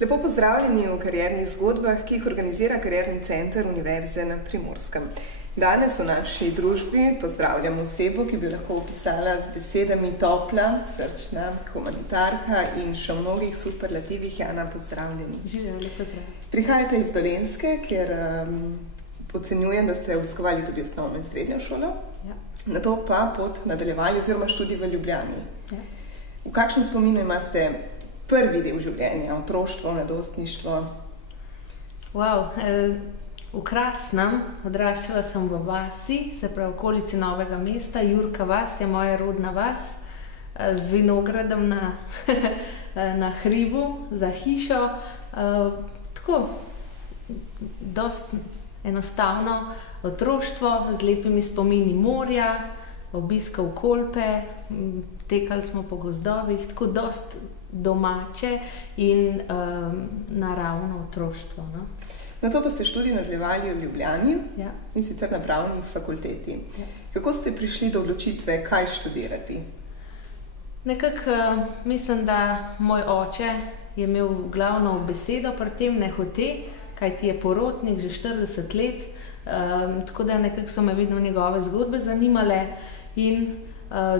Lepo pozdravljeni v kariernih zgodbah, ki jih organizira Karierni center Univerze na Primorskem. Danes v naši družbi pozdravljam osebo, ki bi lahko opisala z besedami topla, srčna, humanitarka in še mnogih superlativih. Jana, pozdravljeni. Živjo, lep pozdrav. Prihajate iz Dolenjske, kjer ocenjujem, da ste obiskovali tudi osnovno in srednjo šolo. Ja. Nato pa pot nadaljevali oziroma študij v Ljubljani. Ja. V kakšnem spominu imate prvi del življenja, otroštvo, mladostništvo? V Krasnem, odraščala sem v vasi, se pravi v okolici Novega mesta. Jurka vas je moja rodna vas, z vinogradom na hribu za hišo. Tako, dosti enostavno otroštvo, z lepimi spomini morja, obiska v Kolpe, tekali smo po gozdovih, tako dosti domače in naravno otroštvo. No? Nato pa ste študij nadaljevali v Ljubljani, ja. In sicer na pravni fakulteti. Ja. Kako ste prišli do odločitve, kaj študirati? Nekako mislim, da moj oče je imel glavno besedo pri tem, ne hote, kajti je porotnik že 40 let, tako da nekako so me vedno njegove zgodbe zanimale. In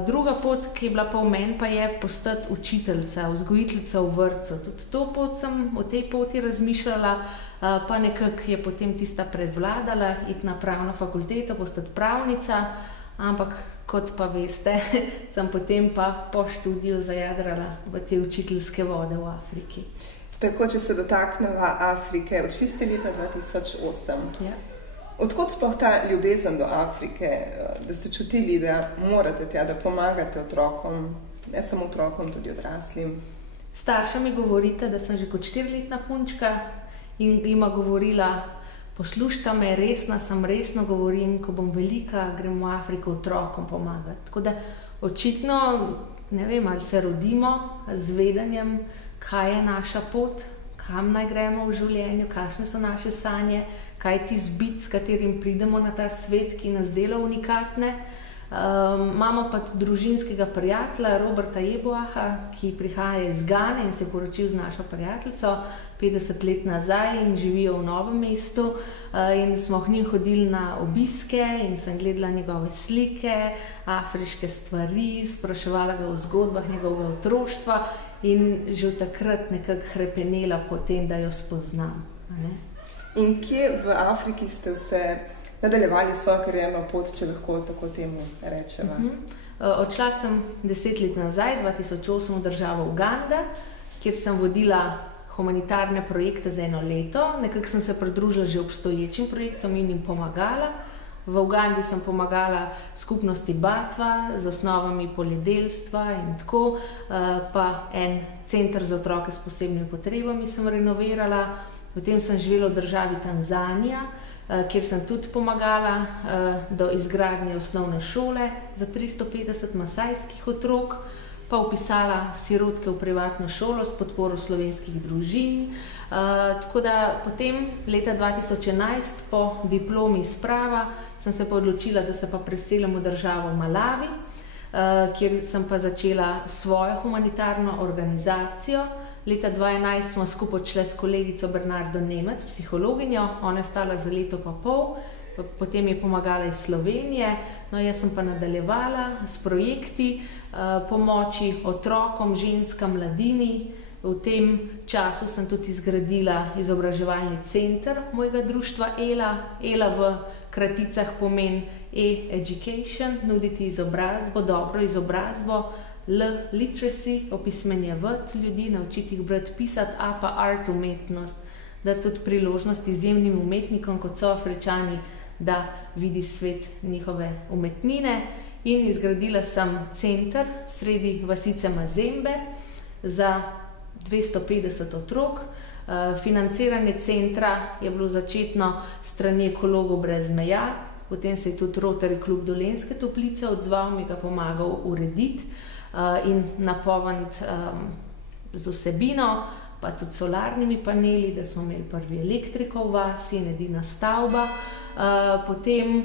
druga pot, ki je bila pa v meni, pa je postati učiteljica, vzgojiteljica v vrtcu. Tudi to pot sem o tej poti razmišljala, pa nekako je potem tista predvladala, iti na pravno fakulteto, postati pravnica, ampak kot pa veste, sem potem pa po študiju zajadrala v te učiteljske vode v Afriki. Tako, če se dotakneva Afrike, odšli ste leta 2008. Ja. Odkot sploh ta ljubezen do Afrike, da ste čutili, da morate tja, da pomagate otrokom, ne samo otrokom, tudi odraslim? Starša mi govorite, da sem že kot 4-letna punčka in ima govorila, poslušajte me, resna sem, resno govorim, ko bom velika, grem v Afriko otrokom pomagati. Tako da očitno, ne vem, ali se rodimo z vedenjem, kaj je naša pot, kam naj gremo v življenju, kakšne so naše sanje, kaj je tisti bit, s katerim pridemo na ta svet, ki nas dela unikatne. Imamo pa tudi družinskega prijatelja, Roberta Jeboaha, ki prihaja iz Gane in se je poročil z našo prijateljico 50 let nazaj in živijo v Novem mestu. In smo k njim hodili na obiske in sem gledala njegove slike, afriške stvari, spraševala ga o zgodbah njegovega otroštva in že od takrat nekako hrepenela po tem, da jo spoznam. In kje v Afriki ste se nadaljevali svojo karierno pot, če lahko tako temu rečeva? Odšla sem 10 let nazaj, 2008, v državo Uganda, kjer sem vodila humanitarne projekte za 1 leto. Nekako sem se pridružila že obstoječim projektom in jim pomagala. V Ugandi sem pomagala skupnosti Batva z osnovami poljedelstva in tako, pa en center za otroke s posebnimi potrebami sem renovirala. Potem sem živela v državi Tanzanija, kjer sem tudi pomagala do izgradnje osnovne šole za 350 masajskih otrok, pa vpisala sirotke v privatno šolo s podporo slovenskih družin. Tako da potem leta 2011 po diplomi iz prava sem se pa odločila, da se pa preselim v državo Malavi, kjer sem pa začela svojo humanitarno organizacijo. Leta 2011 smo skupaj odšle s kolegico Bernardo Nemec, psihologinjo, ona je stala za leto pa pol, potem je pomagala iz Slovenije, no jaz sem pa nadaljevala s projekti pomoči otrokom, ženskam, mladini. V tem času sem tudi izgradila izobraževalni center mojega društva ELA. ELA v kraticah pomeni E-Education, nuditi izobrazbo, dobro izobrazbo, L-literacy, opismenjevati ljudi, naučiti jih brati, pisati, A pa art, umetnost, da tudi priložnost izjemnim umetnikom, kot so Afričani, da vidi svet njihove umetnine. In izgradila sem center sredi vasice Mazembe za 250 otrok. Financiranje centra je bilo začetno strani Ekologov brez meja, potem se je tudi Rotary klub Dolenjske Toplice odzval, mi ga pomagal urediti in napolniti z vsebino, pa tudi solarnimi paneli, da smo imeli prvi elektriko v vasi in edina stavba. Potem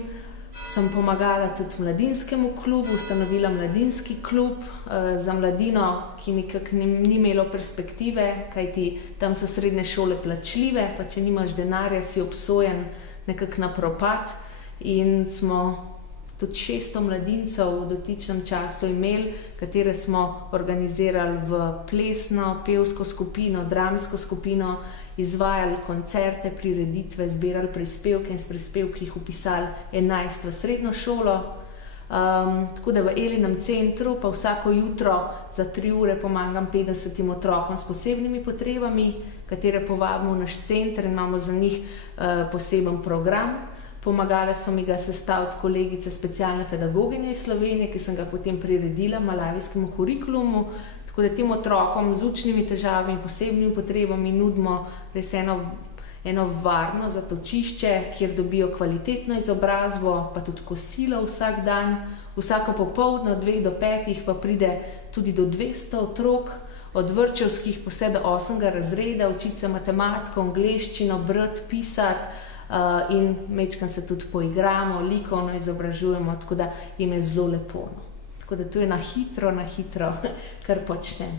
Sem pomagala tudi mladinskemu klubu, ustanovila mladinski klub za mladino, ki nekako ni imelo perspektive, kajti tam so srednje šole plačljive, pa če nimaš denarja, si obsojen nekako na propad. In smo tudi 600 mladincev v dotičnem času imeli, katere smo organizirali v plesno, pevsko skupino, dramsko skupino, izvajali koncerte, prireditve, zbirali prispevke in s prispevki jih vpisali 11 v srednjo šolo. Tako da v Elinem centru pa vsako jutro za 3 ure pomagam 50 otrokom s posebnimi potrebami, katere povabimo v naš center in imamo za njih poseben program. Pomagale so mi ga sestaviti kolegice specialne pedagoginje iz Slovenije, ki sem ga potem priredila malavijskemu kurikulumu. Tako da tem otrokom z učnimi težavami in posebnimi potrebami nudimo res eno varno zatočišče, kjer dobijo kvalitetno izobrazbo, pa tudi kosilo vsak dan. Vsako popoldne od 2 do 5 pa pride tudi do 200 otrok, od vrtčevskih pa vse do 8. razreda, učiti se matematiko, angleščino, brati, pisati in majčkeno se tudi poigramo, likovno izobražujemo, tako da jim je zelo lepo. Tako da to je na hitro, kar počnem.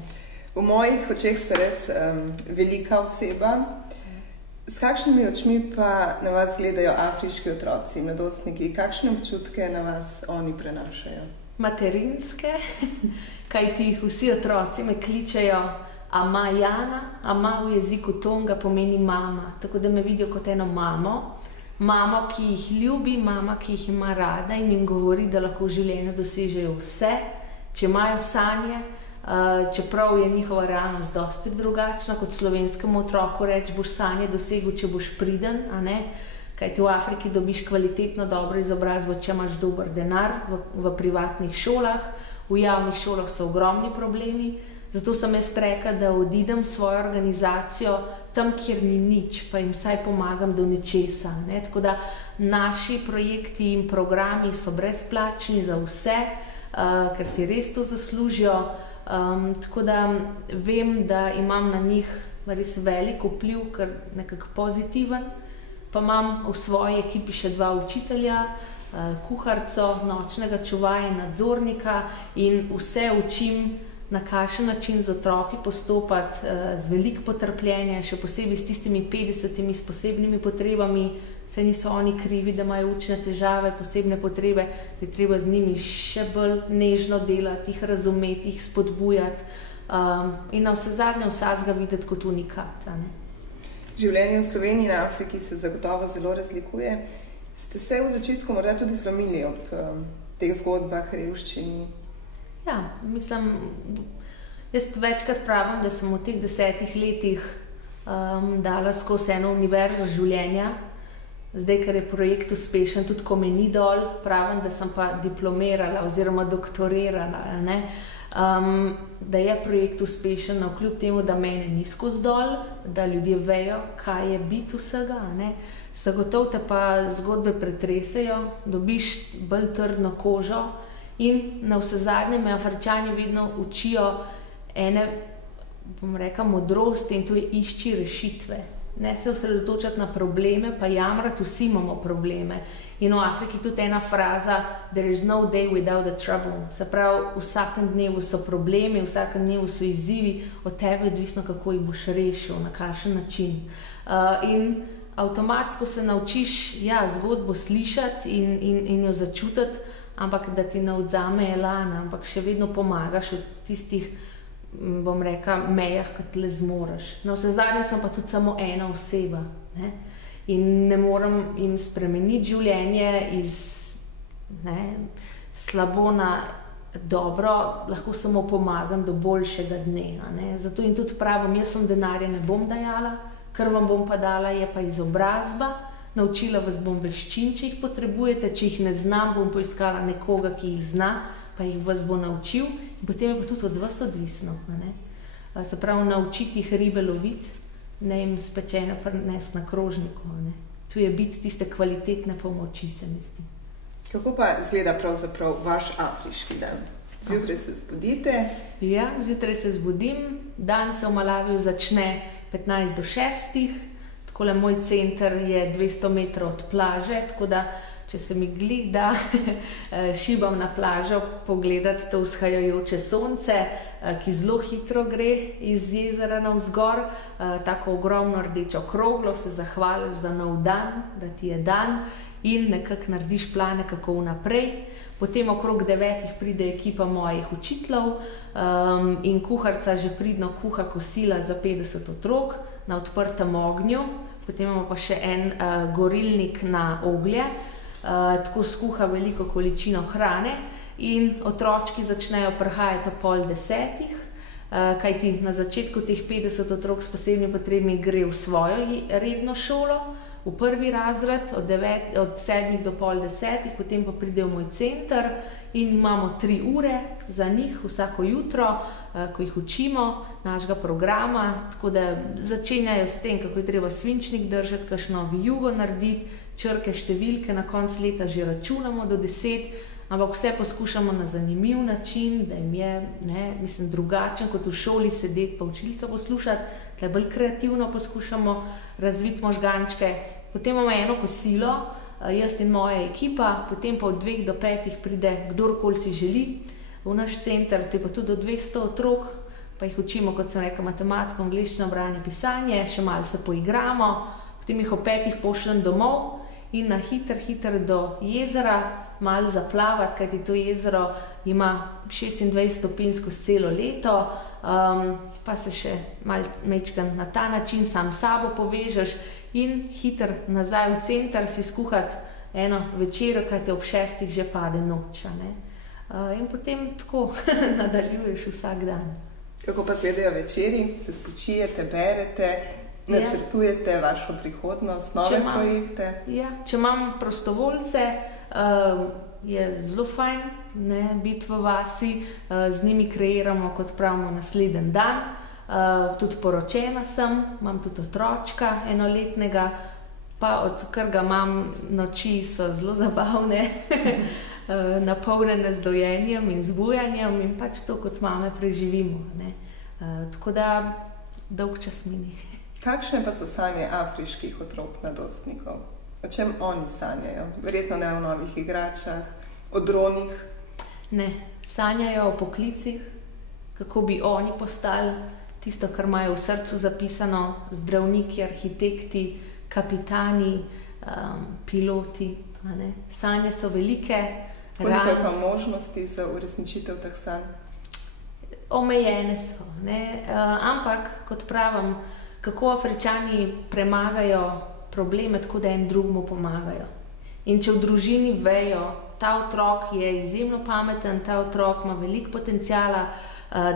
V mojih očeh ste res velika oseba. S kakšnimi očmi pa na vas gledajo afriški otroci, mladostniki? Kakšne občutke na vas oni prenašajo? Materinske, kajti vsi otroci me kličejo Amajana. Ama v jeziku Tonga pomeni mama, tako da me vidijo kot eno mamo. Mamo, ki jih ljubi, mama, ki jih ima rada in jim govori, da lahko v življenju dosežejo vse, če imajo sanje, čeprav je njihova realnost dosti drugačna, kot slovenskemu otroku reči, boš sanje dosegel, če boš priden, a ne? Kajti v Afriki dobiš kvalitetno dobro izobrazbo, če imaš dober denar v privatnih šolah, v javnih šolah so ogromni problemi. Zato sem jaz rekla, da odidem svojo organizacijo tam, kjer ni nič, pa jim vsaj pomagam do nečesa. Ne? Tako da naši projekti in programi so brezplačni za vse, ker si res to zaslužijo. Tako da vem, da imam na njih res velik vpliv, ker nekako pozitiven. Pa imam v svoji ekipi še 2 učitelja, kuharico, nočnega čuvaja, nadzornika in vse učim, na kakšen način z otroki postopati z veliko potrpljenja, še posebej s tistimi 50 s posebnimi potrebami, saj niso oni krivi, da imajo učne težave, posebne potrebe, da je treba z njimi še bolj nežno delati, jih razumeti, jih spodbujati in na vsezadnje vsakega videti kot unikat. Življenje v Sloveniji in Afriki se zagotovo zelo razlikuje. Ste se v začetku morda tudi zlomili ob teh zgodbah, revščini? Ja, mislim, jaz večkrat pravim, da sem v teh 10 letih dala skozi eno univerzo življenja. Zdaj, ker je projekt uspešen, tudi ko me ni dol, pravim, da sem pa diplomirala oziroma doktorirala, ne? Da je projekt uspešen, kljub temu, da mene ni skozi dol, da ljudje vejo, kaj je biti vsega, ne? Zagotovo te pa zgodbe pretresejo, dobiš bolj trdno kožo. In na vsezadnje me Afričani vedno učijo ene, bom rekla, modrosti in to je išči rešitve. Ne se osredotočati na probleme, pa jamrati, vsi imamo probleme. In v Afriki tudi ena fraza, there is no day without a trouble. Se pravi, vsakem dnevu so problemi, vsakem dnevu so izzivi, od tebe je odvisno, kako jih boš rešil, na kakšen način. In avtomatsko se naučiš zgodbo slišati in jo začutiti, ampak da ti ne odzame elan, ampak še vedno pomagaš v tistih, bom rekla, mejah, kot le zmoreš. Na vsezadnje sem pa tudi samo ena oseba, ne? In ne morem jim spremeniti življenje iz slabo na dobro, lahko samo pomagam do boljšega dne, ne? Zato jim tudi pravim, jaz sem denarja ne bom dajala, kar vam bom pa dala, je pa izobrazba. Naučila vas bom veščin, če jih potrebujete, če jih ne znam, bom poiskala nekoga, ki jih zna, pa jih vas bo naučil in potem je pa tudi od vas odvisno. Se pravi, naučiti jih ribe loviti, ne jim spečeno prinesti na krožniku. Tu je biti tiste kvalitetne pomoči, se mi zdi. Kako pa izgleda pravzaprav vaš afriški dan? Zjutraj se zbudite? Ja, zjutraj se zbudim, dan se v Malaviju začne 15 do 6. Takole moj center je 200 metrov od plaže, tako da če se mi glih da, šibam na plažo pogledati to vzhajajoče sonce, ki zelo hitro gre iz jezera navzgor, tako ogromno rdečo kroglo, se zahvališ za nov dan, da ti je dan in nekako narediš plane, kako vnaprej. Potem okrog 9 pride ekipa mojih učiteljev in kuharica že pridno kuha kosila za 50 otrok na odprtem ognju. Potem imamo pa še en gorilnik na oglje, tako skuha veliko količino hrane in otročki začnejo prihajati ob 9:30, kajti na začetku teh 50 otrok s posebnimi potrebami gre v svojo redno šolo, v prvi razred od 7 do 9:30, potem pa pride v moj center in imamo 3 ure za njih vsako jutro, ko jih učimo našega programa, tako da začenjajo s tem, kako je treba svinčnik držati, kakšno vijugo narediti, črke, številke, na konc leta že računamo do 10, ampak vse poskušamo na zanimiv način, da jim je, drugačen kot v šoli sedeti pa učilnico poslušati, tle bolj kreativno poskušamo razviti možgančke. Potem imamo eno kosilo, jaz in moja ekipa, potem pa od 2 do 5 pride kdorkoli si želi v naš center, to je pa tudi do 200 otrok, pa jih učimo, kot sem rekla, matematiko, angleščino, branje, pisanje, še malo se poigramo, potem jih ob 5 pošljem domov in na hiter do jezera, malo zaplavati, kajti to jezero ima 26 stopinj skozi celo leto, pa se še malčkam na ta način sam s sabo povežeš in hiter nazaj v center si skuhati eno večero, kajti ob 6 že pade noč. In potem tako nadaljuješ vsak dan. Kako pa izgledajo večeri? Se spočijete, berete, načrtujete vašo prihodnost, nove projekte? Ja, če imam prostovoljce, je zelo fajn biti v vasi, z njimi kreiramo, kot pravimo, naslednji dan. Tudi poročena sem, imam tudi otročka enoletnega, pa odkar ga imam, noči so zelo zabavne, napolnjene z dojenjem in zbujanjem in pač to kot mame preživimo. Tako da dolg čas mini. Kakšne pa so sanje afriških otrok mladostnikov? O čem oni sanjajo? Verjetno ne o novih igračah, o dronih? Ne, sanjajo o poklicih, kako bi oni postali tisto, kar imajo v srcu zapisano, zdravniki, arhitekti, kapitani, piloti. Sanje so velike. Koliko je pa možnosti za uresničitev teh sanj? Omejene so, ampak, kot pravim, kako Afričani premagajo probleme, tako da en drugemu pomagajo. In če v družini vejo, ta otrok je izjemno pameten, ta otrok ima veliko potenciala,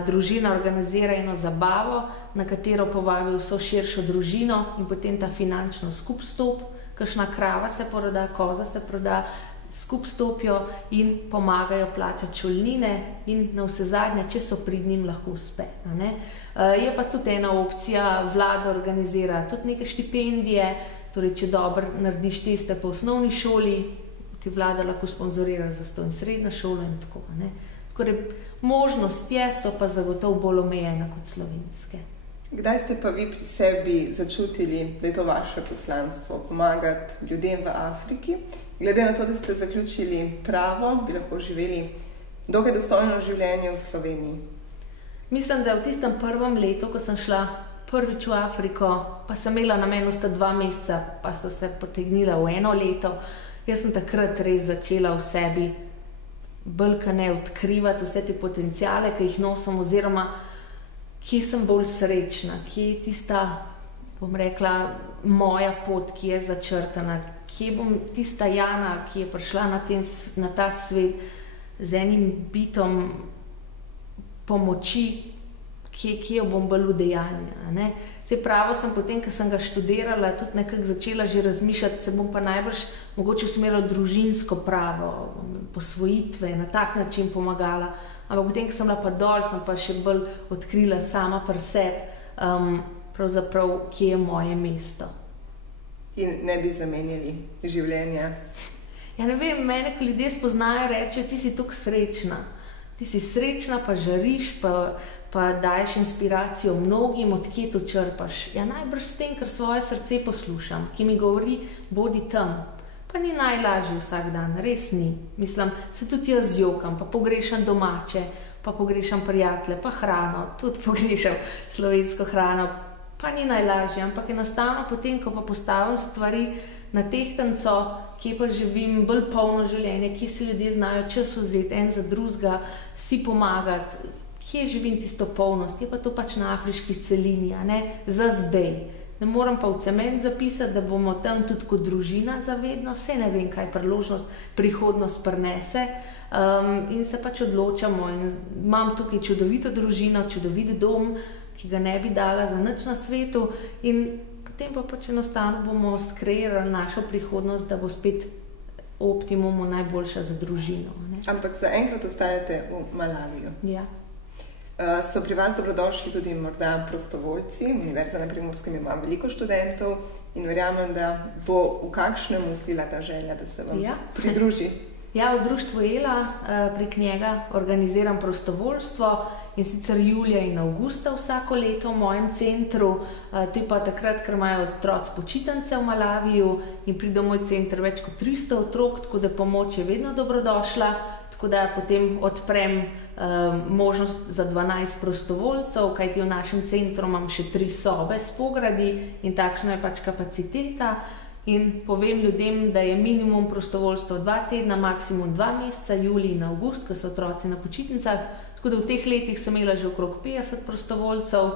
družina organizira eno zabavo, na katero povabi vso širšo družino in potem ta finančno skup stop, kakšna krava se poroda, koza se proda, skup stopijo in pomagajo plačati šolnine in navsezadnje, če so pridni, lahko uspe. Je pa tudi ena opcija, vlada organizira tudi neke štipendije, torej če dobro narediš teste po osnovni šoli, ti vlada lahko sponzorira za to in srednjo šolo in tako. Tako da možnost je, so pa zagotovo bolj omejene kot slovenske. Kdaj ste pa vi pri sebi začutili, da je to vaše poslanstvo, pomagati ljudem v Afriki? Glede na to, da ste zaključili pravo, bi lahko živeli dokaj dostojno življenje v Sloveniji. Mislim, da v tistem prvem letu, ko sem šla prvič v Afriko, pa sem imela namen ostati 2 meseca, pa so se potegnila v 1 leto, jaz sem takrat res začela v sebi bolj kot ne odkrivati vse te potenciale, ki jih nosim, oziroma kje sem bolj srečna, kje je tista, bom rekla, moja pot, ki je začrtana, kje bom tista Jana, ki je prišla na ta svet z enim bitom pomoči, kje jo bom bolj udejanja. Se pravo sem potem, ko sem ga študirala, tudi nekako začela že razmišljati, se bom pa najbrž mogoče usmerila družinsko pravo, posvojitve, na tak način pomagala. Ampak potem, ko sem bila pa dol, sem pa še bolj odkrila sama pri sebi, pravzaprav, kje je moje mesto. In ne bi zamenjali življenja? Ja, ne vem, mene, ko ljudje spoznajo, rečejo, ti si tako srečna. Ti si srečna, pa žariš, pa daješ inspiracijo mnogim, odkje to črpaš. Ja, najbrž s tem, ker svoje srce poslušam, ki mi govori, bodi tam. Pa ni najlažji vsak dan, res ni. Mislim, se tudi jaz jokam, pa pogrešam domače, pa pogrešam prijatelje, pa hrano, tudi pogrešam slovensko hrano, pa ni najlažje, ampak enostavno potem, ko pa postavim stvari na tehtnico, kje pa živim bolj polno življenje, kje si ljudje znajo čas vzeti en za drugega, si pomagati, kje živim tisto polnost, je pa to pač na afriški celini, a ne, za zdaj. Ne moram pa v cement zapisati, da bomo tam tudi kot družina zavedno, saj ne vem, kaj prihodnost prinese, in se pač odločamo. In imam tukaj čudovito družino, čudovit dom, ki ga ne bi dala za nič na svetu, in potem pa pač enostavno bomo skreirali našo prihodnost, da bo spet optimumu najboljša za družino. Ne? Ampak zaenkrat ostajate v Malaviju. Ja. So pri vas dobrodošli tudi morda prostovoljci. Univerza na Primorskem ima veliko študentov in verjamem, da bo v kakšnem izgleda ta želja, da se vam pridruži. Ja, v društvu ELA prek njega organiziram prostovoljstvo, in sicer julija in avgusta vsako leto v mojem centru. To je pa takrat, ker imajo otroci počitnice v Malaviju in pride v moj center več kot 300 otrok, tako da pomoč je vedno dobrodošla. Tako da potem odprem možnost za 12 prostovoljcev, kajti v našem centru imam še 3 sobe s pogradi in takšna je pač kapaciteta. In povem ljudem, da je minimum prostovoljstva 2 tedna, maksimum 2 meseca, julij in avgust, ko so otroci na počitnicah. Tako da v teh letih sem imela že okrog 50 prostovoljcev.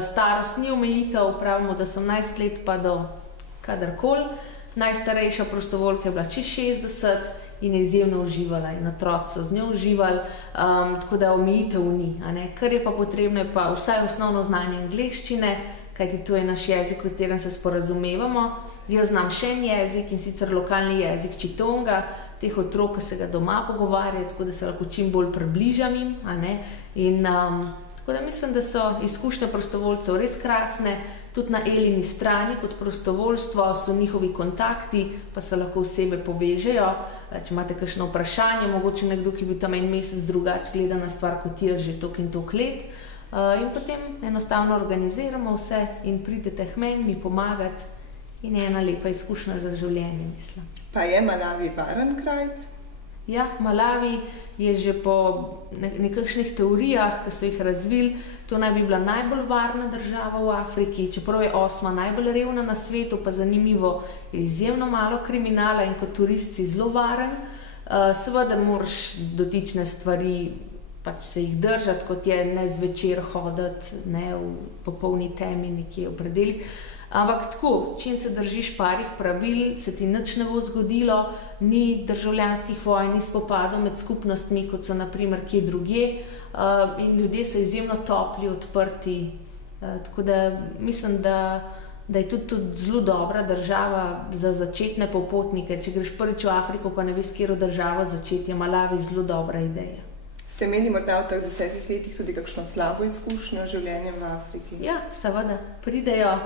Starost ni omejitev, pravimo, da 18 let pa do kadarkoli. Najstarejša prostovoljka je bila čez 60 in je izjemno uživala in otroci so z njo uživali, tako da omejitev ni. Kar je pa potrebno, je pa vsaj osnovno znanje angleščine, kajti to je naš jezik, v katerem se sporazumevamo. Jaz znam še en jezik, in sicer lokalni jezik Čitonga, teh otrok, ki se ga doma pogovarjajo, tako da se lahko čim bolj približam jim. In tako da mislim, da so izkušnje prostovoljcev res krasne. Tudi na Elini strani pod prostovoljstvo so njihovi kontakti, pa se lahko osebe povežejo. Če imate kakšno vprašanje, mogoče nekdo, ki bi tam en mesec drugače gleda na stvar kot jaz že toliko in toliko let. In potem enostavno organiziramo vse in pridete k meni mi pomagati. In je ena lepa izkušnja za življenje, mislim. Pa je Malawi varen kraj? Ja, Malawi je že po nekakšnih teorijah, ki so jih razvili, to naj bi bila najbolj varna država v Afriki, čeprav je 8. najbolj revna na svetu, pa zanimivo, je izjemno malo kriminala in kot turist si zelo varen. Seveda moraš dotične stvari pač se jih držati, kot je ne zvečer hoditi, ne v popolni temi nekje v predelih. Ampak tako, čim se držiš parih pravil, se ti nič ne bo zgodilo, ni državljanskih vojn, ni spopadov med skupnostmi, kot so naprimer kje drugje, in ljudje so izjemno topli, odprti, tako da mislim, da je tudi zelo dobra država za začetne popotnike. Če greš prvič v Afriko, pa ne veš, katero državo začeti, je Malawi zelo dobra ideja. Ste imeli morda v teh 10 letih tudi kakšno slabo izkušnjo življenja v Afriki? Ja, seveda, pridejo.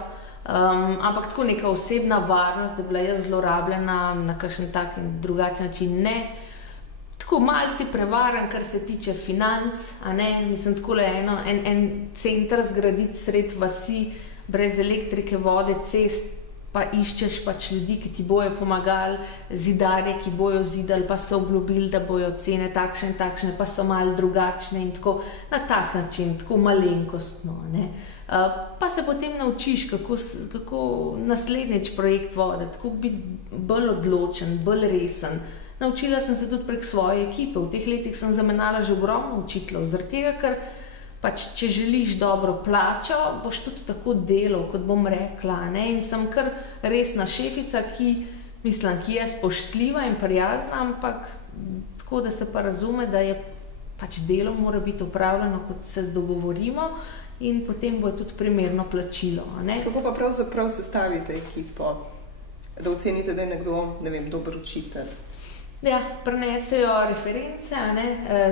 Ampak tako neka osebna varnost, da je bila jaz zlorabljena na kakšen tak in drugačen način, ne. Tako malo si prevaren, kar se tiče financ, a ne, mislim, takole en center zgraditi sred vasi, brez elektrike, vode, cest, pa iščeš pač ljudi, ki ti bojo pomagali, zidarje, ki bojo zidali, pa so obljubili, da bojo cene takšne in takšne, pa so malo drugačne in tako na tak način, tako malenkostno, ne. Pa se potem naučiš, kako naslednjič projekt voditi, kako biti bolj odločen, bolj resen. Naučila sem se tudi prek svoje ekipe. V teh letih sem zamenjala že ogromno učiteljev, zaradi tega, ker pač, če želiš dobro plačo, boš tudi tako delal, kot bom rekla, ne? In sem kar resna šefica, ki je spoštljiva in prijazna, ampak tako, da se pa razume, da je pač delo mora biti upravljeno, kot se dogovorimo, in potem bo tudi primerno plačilo. Kako pa pravzaprav sestavite ekipo, da ocenite, da je nekdo, ne vem, dober učitelj? Ja, prinesejo reference,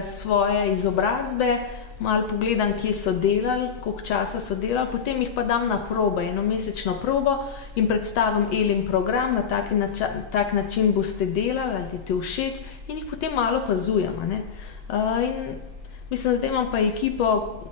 svoje izobrazbe, malo pogledam, kje so delali, koliko časa so delali, potem jih pa dam na probe, enomesečno probo in predstavim Elin program, na tak način boste delali, ali ti všeč, in jih potem malo opazujem. In mislim, zdaj imam pa ekipo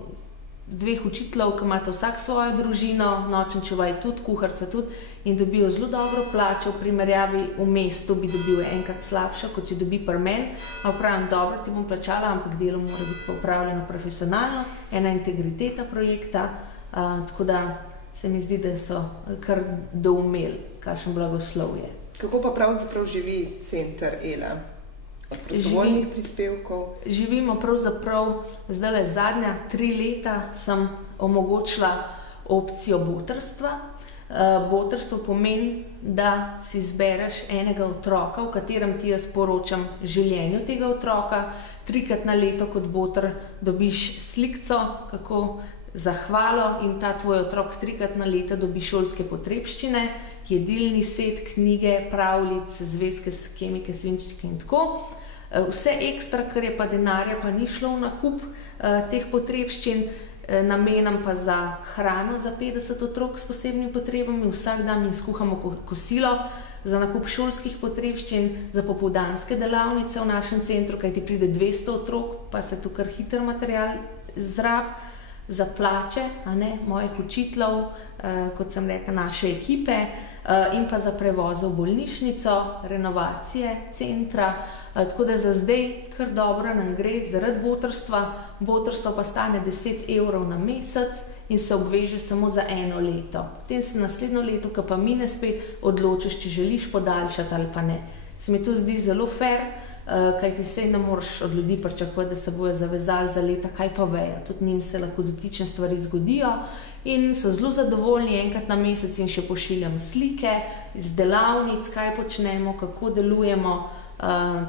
2 učiteljev, ki imata vsak svojo družino, nočen čuvaj tudi, kuharica tudi, in dobijo zelo dobro plačo, v primerjavi v mestu bi dobil enkrat slabšo, kot jo dobi pri meni. Pravim, dobro, ti bom plačala, ampak delo mora biti upravljeno profesionalno, ena integriteta projekta, tako da se mi zdi, da so kar doumeli, kakšen blagoslov je. Kako pa pravzaprav živi center Ela? Od prostovoljnih prispevkov? Živimo pravzaprav, zdaj zadnja 3 leta sem omogočila opcijo botrstva. Botrstvo pomeni, da si izbereš enega otroka, v katerem ti jaz poročam življenju tega otroka. 3-krat na leto kot botr dobiš slikco, kako zahvalo, in ta tvoj otrok 3-krat na leto dobi šolske potrebščine, jedilni set, knjige, pravljic, zvezke, kemike, svinčnike in tako. Vse ekstra, kar je pa denarja, pa ni šlo v nakup teh potrebščin, namenam pa za hrano za 50 otrok s posebnimi potrebami, vsak dan jim skuhamo kosilo, za nakup šolskih potrebščin, za popoldanske delavnice v našem centru, kajti pride 200 otrok, pa se tu kar hiter material zrab, za plače, mojih učiteljev, kot sem rekla, naše ekipe, in pa za prevoze v bolnišnico, renovacije centra, tako da za zdaj kar dobro nam gre zaradi botrstva. Botrstvo pa stane 10 € na mesec in se obveže samo za 1 leto. Potem se naslednjo leto, ko pa mine spet, odločiš, če želiš podaljšati ali pa ne. Se mi to zdi zelo fair, kajti sej ne moreš od ljudi pričakovati, da se bojo zavezali za leta, kaj pa vejo. Tudi njim se lahko dotične stvari zgodijo in so zelo zadovoljni, enkrat na mesec in še pošiljam slike iz delavnic, kaj počnemo, kako delujemo.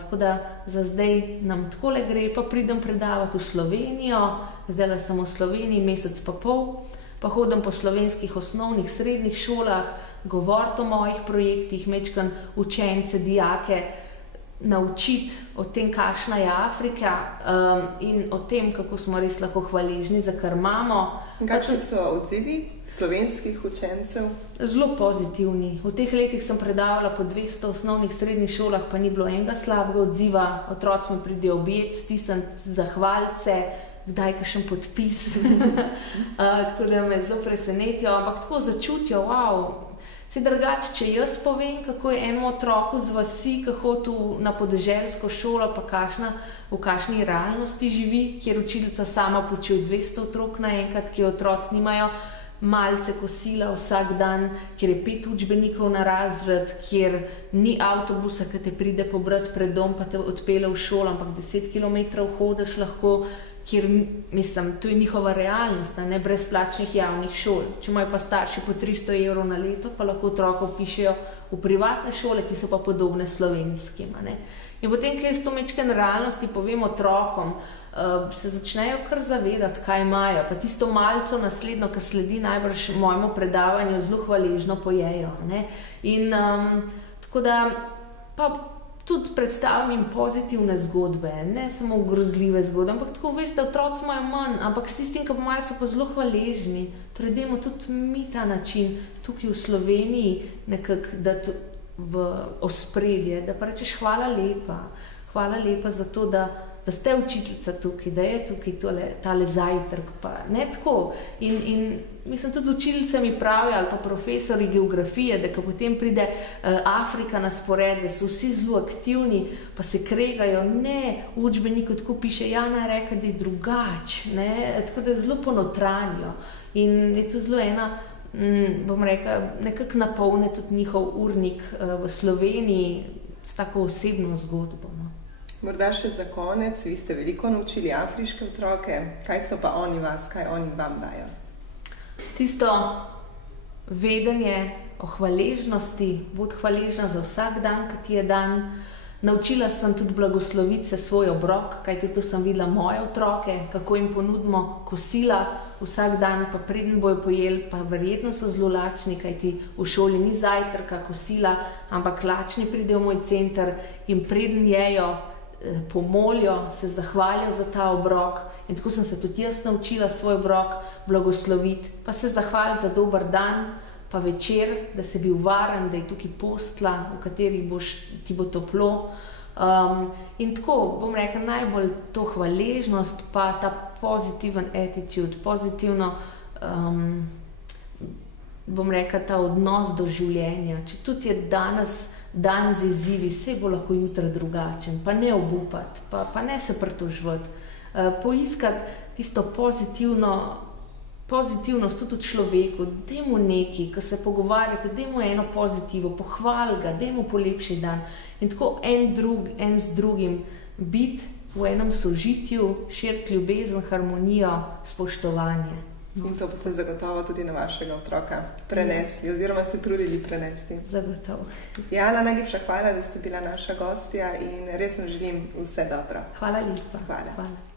Tako da za zdaj nam takole gre, pa pridem predavati v Slovenijo, zdaj sem v Sloveniji mesec pa pol, pa hodim po slovenskih osnovnih, srednjih šolah, govoriti o mojih projektih, mečkam učence, dijake, naučiti o tem, kakšna je Afrika, in o tem, kako smo res lahko hvaležni za kar imamo. Kakšni so odzivi slovenskih učencev? Zelo pozitivni. V teh letih sem predavala po 200 osnovnih srednjih šolah, pa ni bilo enega slabega odziva. Otroci mi pridejo objet, stisniti zahvalce, kdaj kakšen podpis. Tako da me zelo presenetijo, ampak tako začutijo, wow. Se drugače, če jaz povem, kako je enemu otroku z vasi, ki hodi na podeželsko šolo, pa v kakšni realnosti živi, kjer učiteljica sama poči 200 otrok naenkrat, kjer otroci nimajo malce kosila vsak dan, kjer je 5 učbenikov na razred, kjer ni avtobusa, ki te pride pobrat pred dom, pa te odpelje v šolo, ampak 10 kilometrov hodiš lahko, kjer, mislim, to je njihova realnost, ne, brezplačnih javnih šol. Če imajo pa starši po 300 € na leto, pa lahko otroka vpišejo v privatne šole, ki so pa podobne slovenskim. In potem, ko jaz to mečkam realnosti povem otrokom, se začnejo kar zavedati, kaj imajo, pa tisto malco naslednjo, ki sledi najbrž mojemu predavanju, zelo hvaležno pojejo. In tako da pa tudi predstavim jim pozitivne zgodbe, ne samo grozljive zgodbe, ampak tako, veste, otroci imajo manj, ampak s tistim, ki imajo, so pa zelo hvaležni. Torej, dajmo tudi mi ta način tukaj v Sloveniji nekako dati v ospredje, da pa rečeš hvala lepa za to, da ste učiteljica tukaj, da je tukaj tale zajtrk, pa ne tako. In mislim, tudi učiteljice mi pravijo, ali pa profesori geografije, da ko potem pride Afrika na spored, da so vsi zelo aktivni, pa se kregajo, ne, v učbeniku tako piše, Jana je rekla, da je drugač, tako da zelo ponotranjo. In je to zelo ena, bom rekla, nekako napolne tudi njihov urnik v Sloveniji s tako osebno zgodbo. Morda še za konec, vi ste veliko naučili afriške otroke, kaj so pa oni vas, kaj oni vam dajo? Tisto vedenje o hvaležnosti, bodi hvaležna za vsak dan, ki ti je dan. Naučila sem tudi blagosloviti se svoj obrok, kajti to sem videla moje otroke, kako jim ponudimo kosila vsak dan, pa preden bojo pojeli, pa verjetno so zelo lačni, kajti v šoli ni zajtrka, kosila, ampak lačni pridejo v moj center in preden jejo, pomolijo, se zahvalijo za ta obrok. In tako sem se tudi jaz naučila svoj obrok blagosloviti, pa se zahvaliti za dober dan, pa večer, da si bil varen, da je tukaj postla, v kateri ti bo toplo, In tako, bom rekla, najbolj to hvaležnost, pa ta pozitiven attitude, pozitivno, bom rekla, ta odnos do življenja. Če tudi je danes dan z izzivi, saj bo lahko jutri drugačen, pa ne obupati, pa ne se pritoževati. Poiskati tisto pozitivnost tudi v človeku, dajmo nekaj, ko se pogovarjate, dajmo eno pozitivo, pohvali ga, dajmo polepši dan. In tako en z drugim biti v enem sožitju, širiti ljubezen, harmonijo, spoštovanje. In to boste zagotovo tudi na vašega otroka prenesli, oziroma se trudili prenesti. Zagotovo. Jana, najlepša hvala, da ste bila naša gostja in res vam želim vse dobro. Hvala lepa. Hvala.